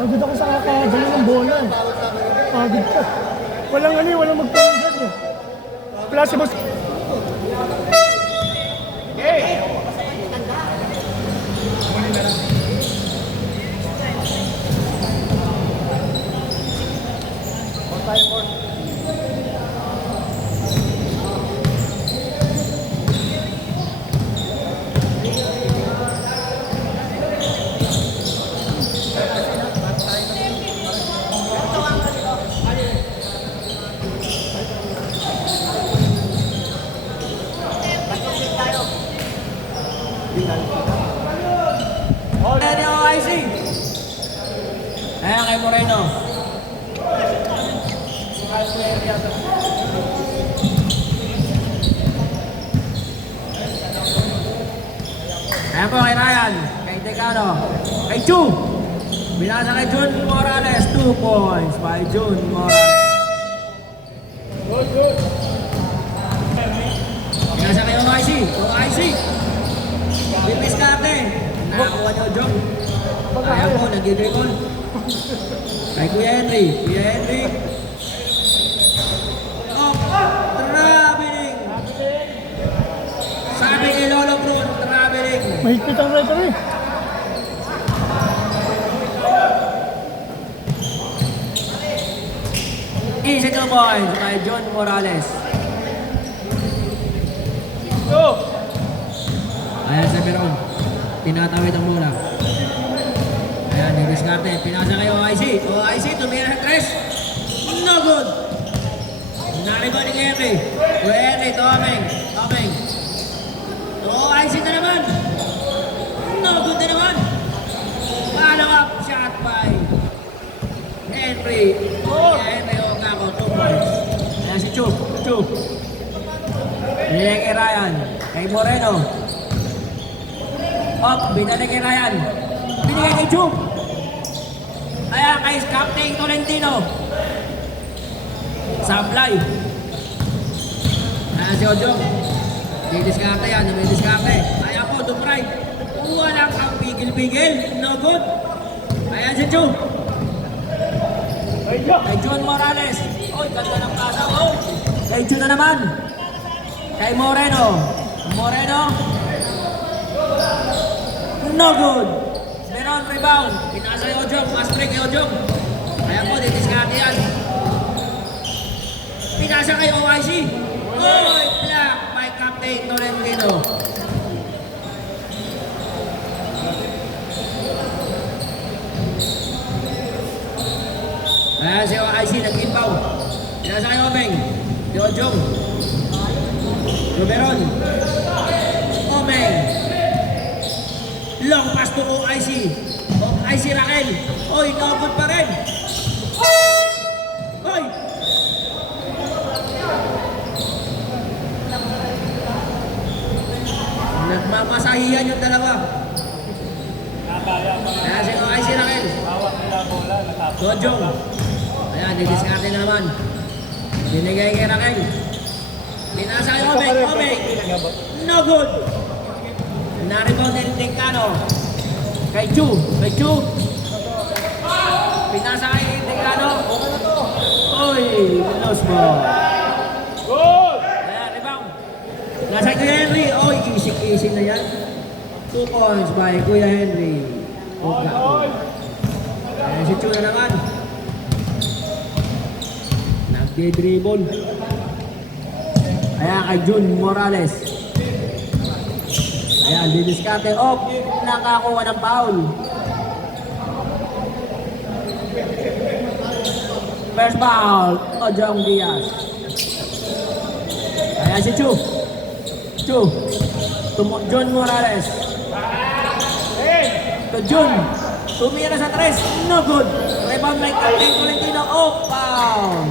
Pagod ako sa kakadala ng bola. Pagod ka. Walang ano, walang magpapagod eh. Wala si boss. Ayan yung IC. Ayan kay Moreno. Ayan po kay Ryan. Kay Tecano. Kay Chu. Binasa kay Jun Morales. 2 points by Jun Morales. Binasa kay OIC. OIC. Bipis karte. Nakakuha niyo, Jong. Kaya po, nag-dribble. Kay Kuya Henry. Kuya Henry. Oh, traveling. Sabi kay Lolo Bruno, traveling. Mahigpit ang referee. Easy 2 points kay John Morales. Ayan si Peron. Tinatawid ang bola. Ayan, nag-discarte. Pinasa kay OIC. OIC, tumira sa tres. No good. Nariba ni Henry. Henry, Tomeng. Tomeng. OIC na naman. No good na naman. Follow-up shot by Henry. Henry, o kako, 2 points. Ayan si Chu. Chu. Binigay kay Ryan. Kay Moreno. Up, binigay kay Ryan. Binigay kay Chu. Ayan kay Captain Tolentino. Sablay. Ayan si Ojo. Didiskarte yan, didiskarte. Ayan po, dumray. Walang kang pigil-pigil. No good. Ayan si Chu. Kay John Morales. Oy, ganda ng kasa. Oh. Kay Chu na naman. Kay Moreno. Moreno. No good. Meron rebound. Pinasa kay Ojong. Fast break kay Ojong. Kaya po, didiskarte yan. Pinasa kay OIC. Oy, block by Captain Tolentino. Kaya si OIC nag-inbound. Pinasa kay Omeng. Si Ojong. Ruberon. Omeng. Long pass to OIC. OIC Raquel. Oy, naabot pa rin. Oy! Nagmamasahihan yung dalawa. Ayan si OIC Raquel. Dojong. Ayan, didiskarte na naman. Binigay kay Raquel. Pinasa kay Omeng. Omeng. No good. Na-rebound din Tecano. Kay Chu. Kay Chu. Pinasa kay Tecano. Oy, lost ball. Good! Ayan, rebound. Nasa Kuya Henry. Oy, easy na yan. 2 points by Kuya Henry. Ayan si Chu na naman. Nagde-dribble. Ayan kay Jun Morales. Ayan, didiskarte off. Nakakuha ng foul. First foul, Ojong Diaz. Ayan si Chu. Chu. John Morales. To Jun. Tumira sa tres. No good. Rebound by Captain Tolentino. Oh, foul.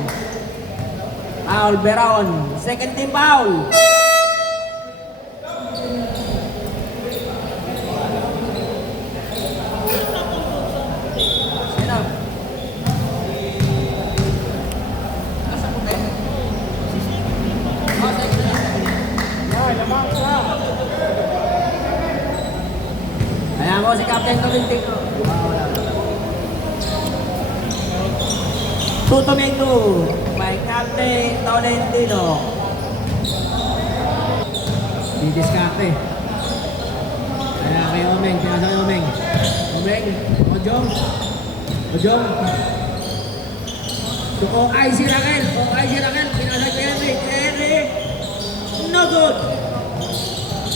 Foul, Beron. Second team foul. Ayan mo si Captain Tolentino. to make two by Captain Tolentino. Didiskarte. Kaya kay Omeng, pinasa kay Omeng. Omeng, Ojong. Ojong. To OIC Raquel, OIC Raquel, pinasa kay Henry. Henry, no good.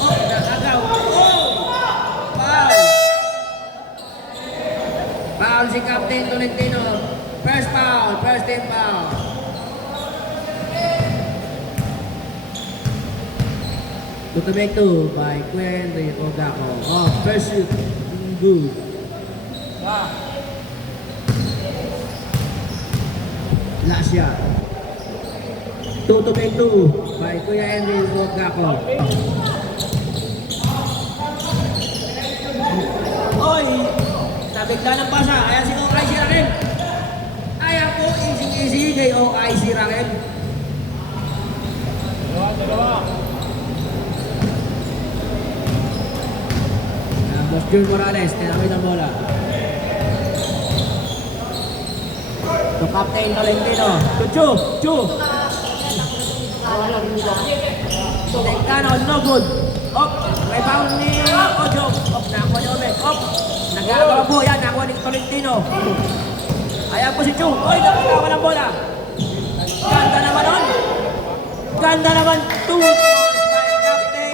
Oh, nakagaw. Oh! Foul. Foul si Captain Tolentino. First foul, first team foul. To make two by Henry Ogaco. Oh, first shoot. Good. Last shot. To make two by Kuya Henry Ogaco. Oy! Nabigla ng pasa. Ayan si OIC Raquel. Ayan po, easy kay OIC Raquel. Boss Jun Morales, tinamit ang bola. To Captain Tolentino. To Chu. Tolentino, no good. Op, rebound ni Ojong. Op, nakuha ni Omeng. Op, nagkakawa po. Yan, nakuha ni Tolentino. Ayan po si Chu. Oy, nakakawa ng bola. Ganda naman nun. Ganda naman. 2 points by Captain.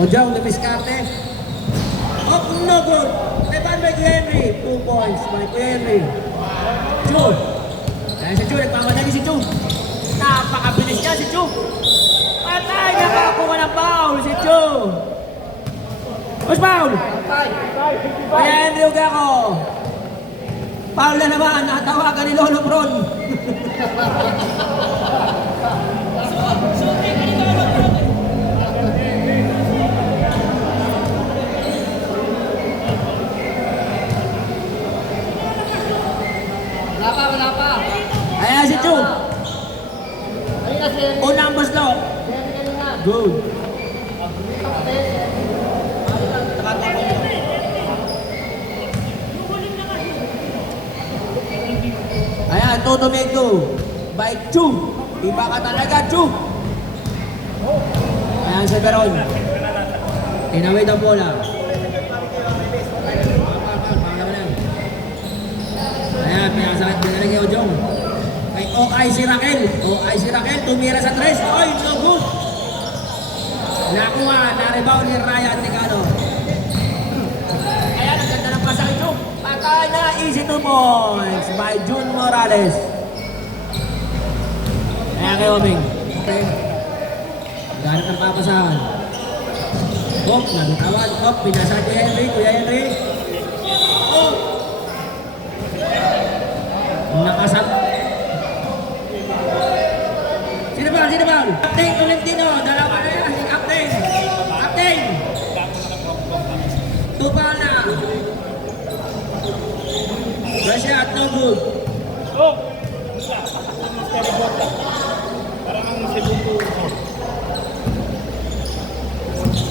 Ojong, lumiskarte. Op, no good. Rebound by Henry. 2 points by Henry. Chu. Ayan si Chu, nagpamadali si Chu. Napakabilis niya si Chu. Patay, nakakuha ng foul si Chu. Push foul. Kaya Henry Ogaco. Foul na naman, natawagan ni Lolo Bron. Wala pa. Ayan si Chu. Unang buslok. Good. Ayan, to make two by Chu. Iba ka talaga, Chu. Ayan si Veron. Tinawid ang bola. Ayan, pinasakit din na kay Ojong. Kay OIC Raquel. OIC Raquel, tumira sa tres. Oy, no good. Nakuha, na-rebound ni Ryan Ticano. Ayan, ang ganda ng pasa kay Chu. Patay na, easy 2 points by Jun Morales. Ayan kay Omeng. Okay. Ganit ang papasahan. Hop, nabitawan. Hop, pinasa kay Henry. Kuya Henry. Oh! Nakasap. Sino ba? Captain Tolentino. Dalawa na yan si Captain. Captain. Tupal na. Fresh shot, no good.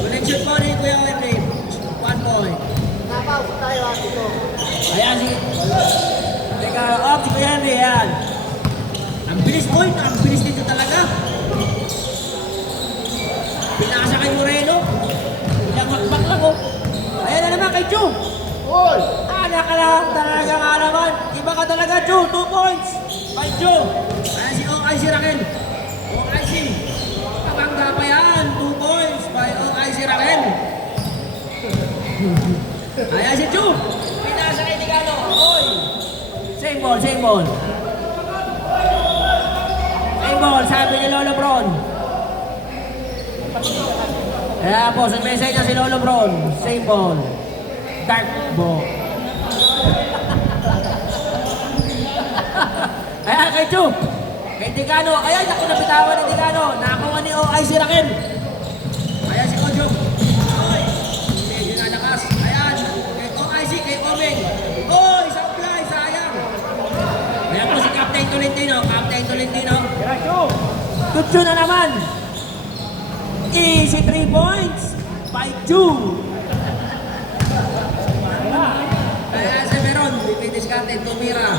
Connection po ni Kuya Henry. 1 point. Ayan si... Teka, off si Kuya Henry, ayan. Ang bilis, boy. Ang bilis dito talaga. Pinasa kay Moreno. Ilang makbak lang, oh. Ayan na naman kay Chu. Anak ka lang talaga nga naman. Iba ka talaga, Chu. 2 points. By Chu. Ayan si OIC Raquel. OIC. Kapangga pa yan. 2 points by OIC Raquel. Ayan si Chu. Pinasa kay Ticano. Oy. Same ball. Same ball, sabi ni Lolo Bron. Kaya po, sa message niya si Lolo Bron. Same ball. Dark ball. Ayan, kay Chu. Kay Ticano. Ayan, naku, napitawan ni Ticano. Nakakuha ni OIC Raquel. Ayan si Ojo. Oy. Medyo nalakas. Ayan. Kay OIC, kay Omeng. Oy, supply, sayang. Ayan po si Captain Tolentino. Tutsu na naman. Easy 3 points by Chu. Ayan diskarte, tumira.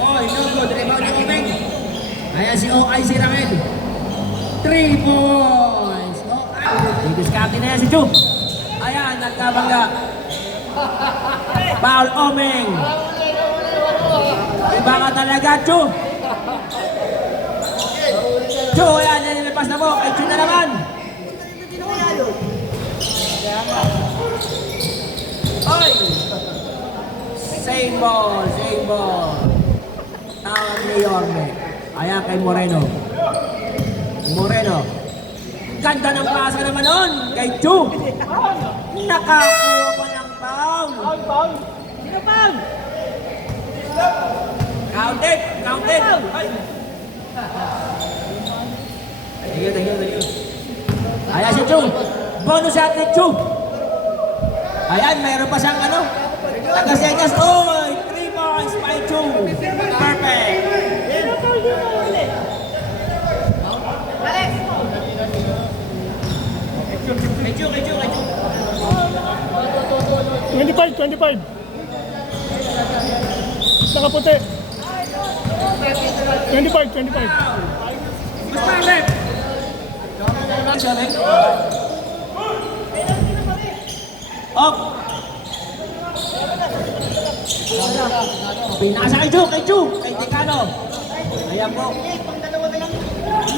Oy, no good. Rebound ni Omeng. Ayan si OIC Raquel. 3 points. Didiskarte na yan si Chu. Ayan, nagkabangga. Foul Omeng. Iba ka talaga, Chu. Chu, ayan, nilipas na mo. Kay Chu na naman. Oy! Same ball, same ball. Tawag ni Yorme. Ayan kay Moreno. Moreno. Ganda ng pasa naman nun kay Chu. Nakakuha pa ng foul. Sino foul? Counted, counted. Ay. Thank you. Ayan si Chu. Bonus shot ni Chu. Ayan, mayroon pa siyang ano. Taga-senyas. Oy, 3 points by Chu. Perfect. Sino foul din mo ulit? Kay Chu. 25. Nakaputi. 25. Mas left. Off. Pinasa kay Chu. Kay Decano. Ayan po.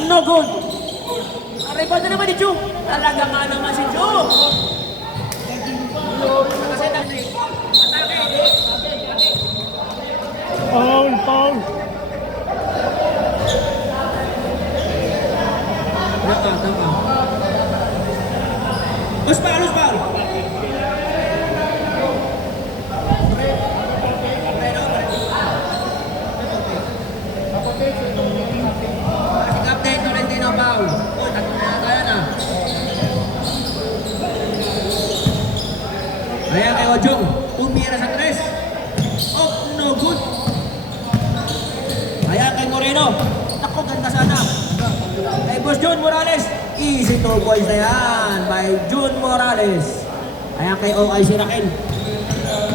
No good. Rebound na naman ni Chu. Talaga nga naman si Chu. Kasi dati. Foul. Tama. Los foul. Si Captain Tolentino foul. Oh, tatlo na tayo na. Ayan kay Ojong. Tumira sa 3. Oh, no good. Ayan kay Moreno. Naku, ganda sana. Kay Boss Jun Morales. Easy 2 points na yan by Jun Morales. Ayan kay OIC Raquel.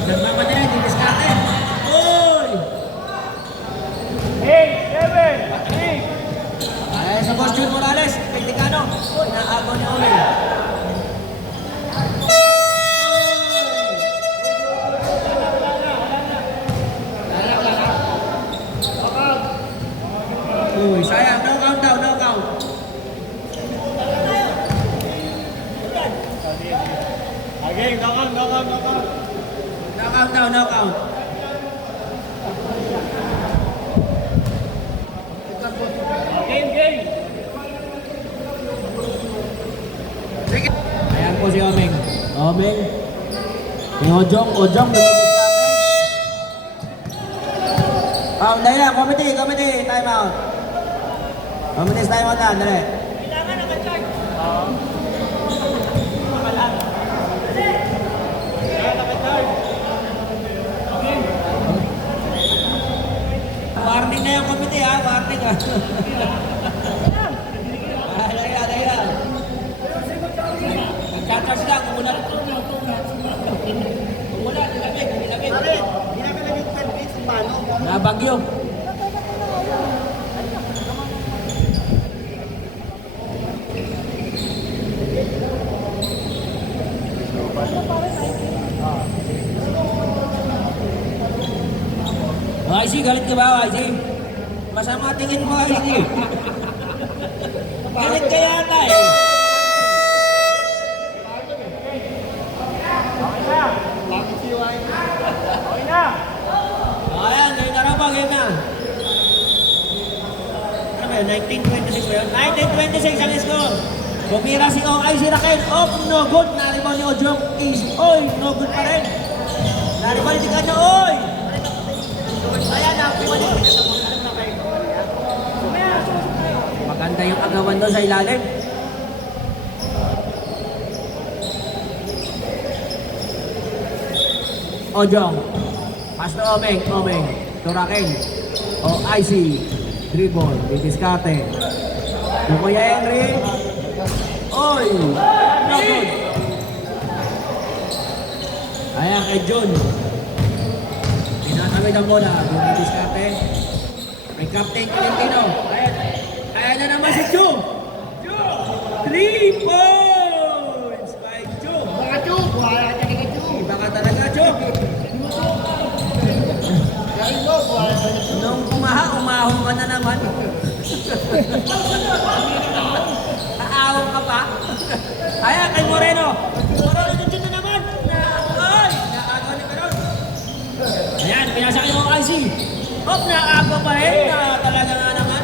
Ganda pa din, didiskarte. Uy! 8. Ayan sa Boss Jun Morales. Kay Ticano. Uy, naago ni Owen. Uy, sayang. No count daw, no count. Again, knockout. Knockout daw, knockout. Game. Sige. Ayan po si Omeng. Ni Ojong lumabas natin. Dahil lang, committee, time out. Committee, time out na, dali. Kailangan naka-charge. Warning na yung committee ha, warning ha. Dahil lang. Nagcharge lang, umulan. Nilamig. Nabagyo. IC, galit ka ba, IC? Masama tingin mo, IC. Galit ka yata eh. Okay na. Ayan, ngayon na raw ba, game na. Ano ba yun, 1926 ba yun? 1926 ang score. Bumira si OIC Raquel. Oh, no good. Naribaw ni Ojong. Oy, no good pa rin. Naribaw ni Ticano, oy. Ayan na, maganda yung agawan doon sa ilalim. Ojong. Pass to Omeng. To Raquel. OIC. Dribble. Didiskarte. To Kuya Henry. Oy! No good. Ayan kay Jun. Tinatawid ang bola. Bumidiskarte. May Captain Tolentino. Ayan na naman si Chu. 3 points by Chu. Baka Chu, wala talaga Chu. Iba ka talaga, Chu. Nung umahon ka na naman. Aawang ka pa. Ayan, kay Moreno. Moreno, dun na naman. Ay, naagaw ni Peron. Ayan, pinasa kayo ang IC. Hop, naagaw pa rin. Talaga nga naman.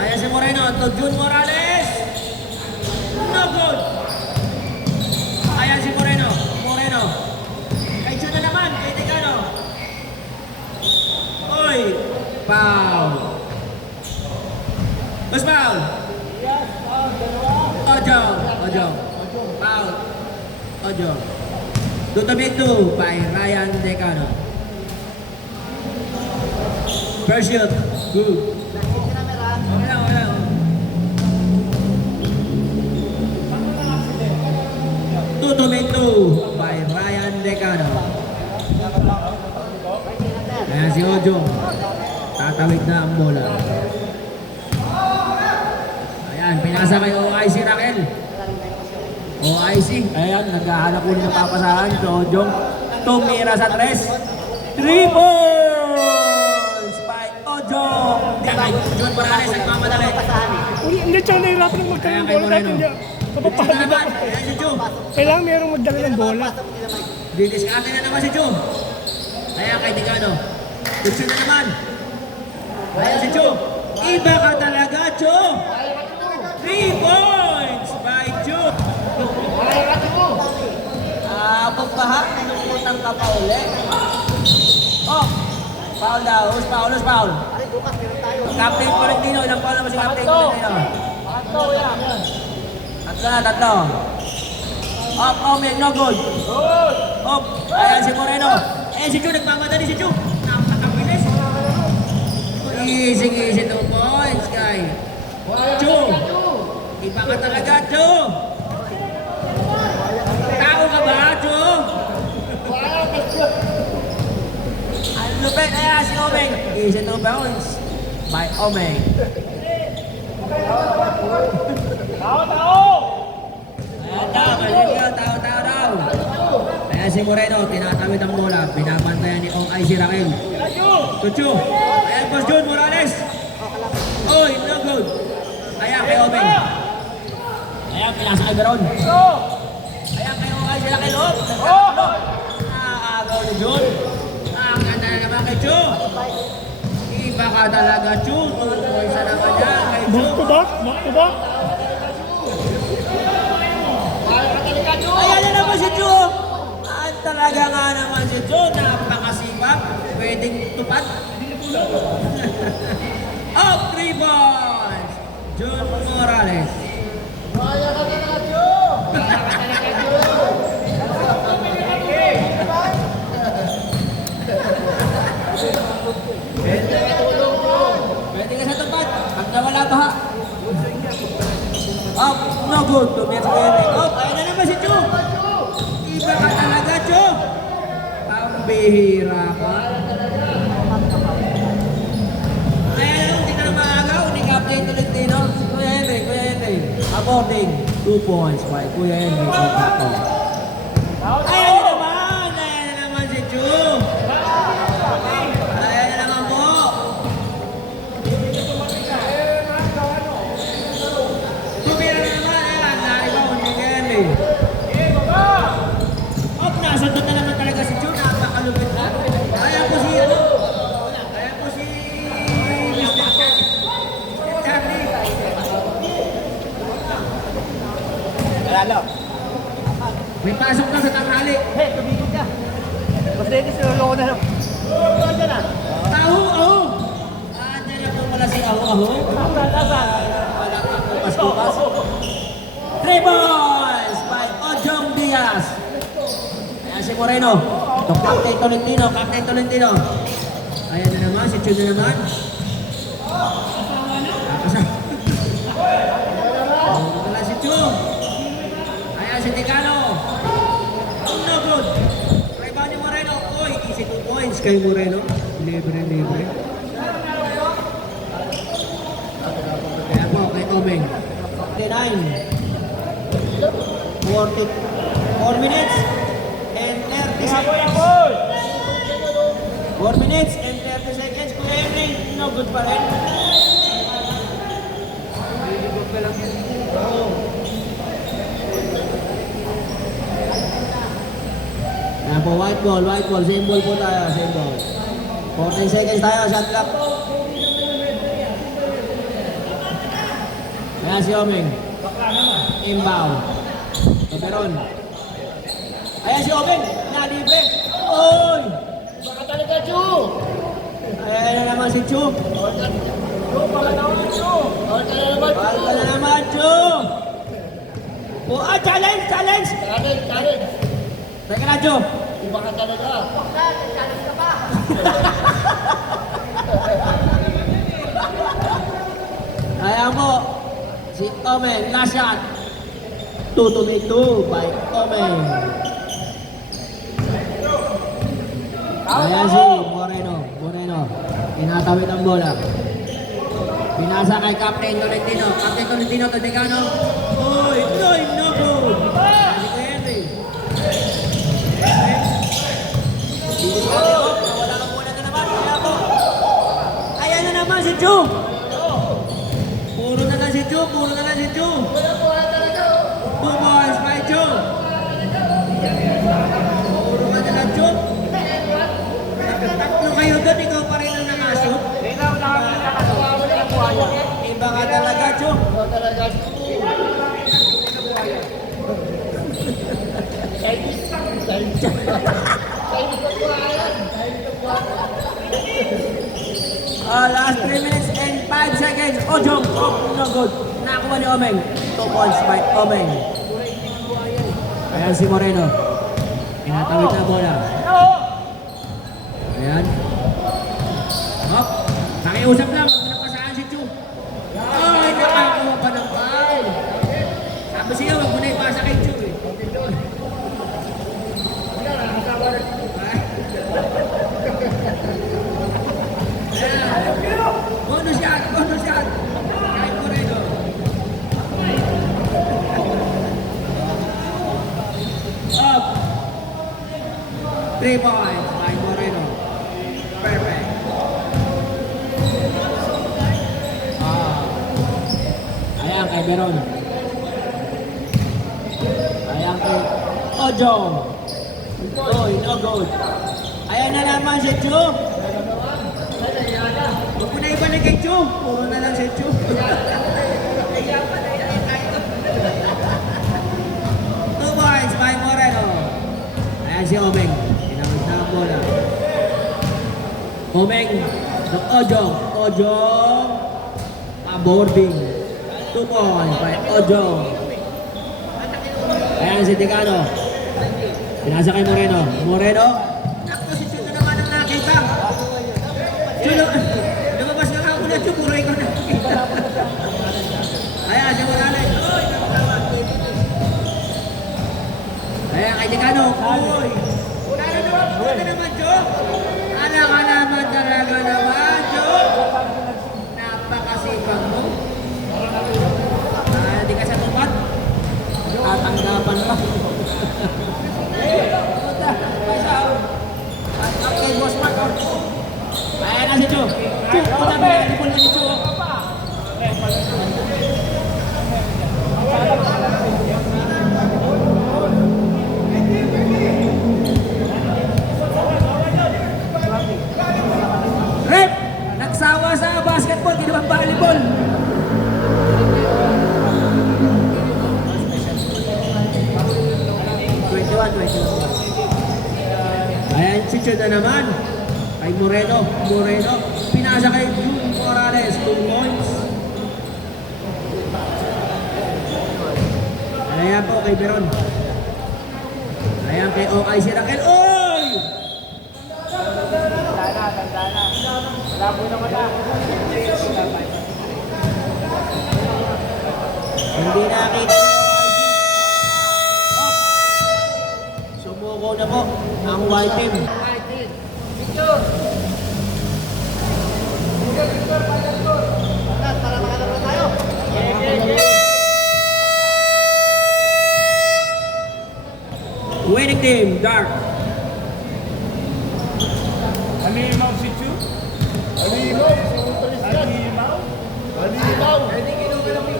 Ayan si Moreno, to Jun Morales. No good. Ayan si Moreno. Moreno. Kay Jun na naman, kay Ticano. Oy, foul. Mas foul. Ojo. Foul. Ojo. Dutamito by Ryan Decano. First shot. Good. Okay lang. Dutamito by Ryan Decano. Ayan si Ojo. Tatawid na ang bola. Ayan, pinasa kay OIC Raquel. OIC. Ayan, naghahanap ulit ng papasahan. So, Ojo. Tumira sa 3. 3 points by Ojo. Jun Morales, nagmamadali. Hindi siya nahirapan ng magdala ng bola. Dati hindi. Kapapagod naman. ako. Ayan si Jun. Kailangan mayroong magdala ng bola. Didiskarte na naman si Jun. Ayan, kay Ticano. Tutsun na naman. Ayan si Chu. Iba ka talaga, Chu. 3 points by Chu. Pagbaha, tinukutang ka pa ulit. Oh, foul daw. Who's foul? Captain Tolentino. Ilang foul naman si Captain Tolentino? Tatlo. Up, Omen, no good. Up, ayan si Moreno. Si Chu, nagmamadali si Chu. Napakabilis. Easy 2 points, guy. Chu, iba ka talaga, Chu. Tao ka ba, Chu? Ang lupit, ayan si Omeng. Easy 2 points by Omeng. Ayan, tao daw. Ayan si Moreno, tinatawid ang bola. Binabantayan ni OIC Raquel. Tuchu. Ayan, Boss Jun Morales. Oy, no good. Ayan, kay Omeng. Ayan, pinasa kay Beron. Ayan, kay OIC Raquel. Naagaw ni Jun. Ang ganda na naman kay Chu. Iba ka talaga, Chu. Isa naman yan kay Chu. Back to back. Ayan na naman si Chu. At talaga nga naman si Chu. Napakasipag. Pwedeng tupad. Up 3 points. Jun Morales. Pwede ka sa tupad. Pag nawala pa ha. Up, no good. Tumira sa Henry. Up, ayan na naman si Chu. Iba ka talaga, Chu. Pambihira ka. Ayan na, hindi ka na maagaw ni Captain Tolentino. Kuya Henry. Aborting. 2 points by Kuya Henry. Ayan na naman si Chu. Ayan na naman po. Tumira na naman. Ayan, naribaw ni Henry. Op, nasundot na naman talaga si Chu. Napakalupit na. Ayan po si Mr. Charlie. Lalo. May pasok na sa tanghali. Hey, tumigil ka. Mas ready sa lolo na. Ano na? Aho. Diyan na po pala si Aho. Bukas. 3 balls by Ojong Diaz. Ayan si Moreno. Ito Captain Tolentino. Ayan na naman, si Chu na naman. Wala si Chu. Ayan si Ticano. No good. Rebound ni Moreno. Oy, easy 2 points. kay Moreno. Libre. Kaya po, kay Omeng. 4 minutes and 30 seconds. 4 minutes and 30 seconds. Kuya Henry, no good pa rin. Ayan po, white ball. Same ball po tayo, same ball. 14 seconds tayo, shot clock. Ayan si Omeng. Inbound. Cameron. Ayan si Omeng, nalibre. Oy! Baka talaga, Chu! Ayan na naman si Chu. Baka naman, Chu! Baka na naman, Chu. Challenge! Challenge! Teka na, Chu. Baka talaga. Ayan po, si Omeng, last shot. 2-2 by Omeng. Ayan si Moreno. Tinatawid ang bola. Pinasa kay Captain Tolentino, Tadegano. Uy, no good. Ayan si Henry. Wala kang bola na naman. Ayan na naman si Chu. Puro na lang si Chu. 2 balls by Chu. Puro ka na lang, Chu. Tatlo kayo doon, ikaw pa rin ang nakashoot. Iba ka talaga, Chu. Last 3 minutes and 5 seconds. Ojong, no good. Nakakuha ni Omeng. 2 points by Omeng. Ayan si Moreno. Tinatawid na bola. Ayan. Hop. Nakiusap lang. Huwag mo napasaan si Chu. Ay, nakakuha pa ng foul. Sabi siya, huwag mo na ipasa kay Chu eh. Bonus shot. Kay Moreno. Up. 3 points by Moreno. Perfect. Ayan kay Beron. Ayan kay Ojong. Oy, no good. Ayan na naman si Chu. Huwag mo na ibalik kay Chu. Puro na lang si Chu. 2 points by Moreno. Ayan si Omeng. Tinawid na ang bola. Omeng. Ojong. Boarding. 2 points by Ojong. Ayan si Ticano. Pinasa kay Moreno. Naku, si Chu na naman ang nakita. Chu, lumabas ka nga muna, Chu. Puro ikaw nakita. Ayan, si Morales. Ayan, kay Ticano. Uy! Wala na naman, Chu. Ala ka naman talaga naman, Chu. Napakasipag mo. Hindi ka sa tumat. Tatanggapan pa. Okay, boss Mark. Ayan na si Chu. Una ba? Lipon na si Chu. Rep! Nagsawa sa basketball, di naman volleyball. Ayan si Chu na naman. Kay Moreno. Pinasa kay Jun Morales. 2 points. Ayan po kay Beron. Ayan kay OIC Raquel. Oy! Tanda na. Wala po naman na. Hindi nakita ni OIC. Sumuko na po ang white team. Para makalaro tayo. Winning team, Dark. Halimaw si Chu. Alimaw, Alimaw. Alimaw. Hindi kinuha ng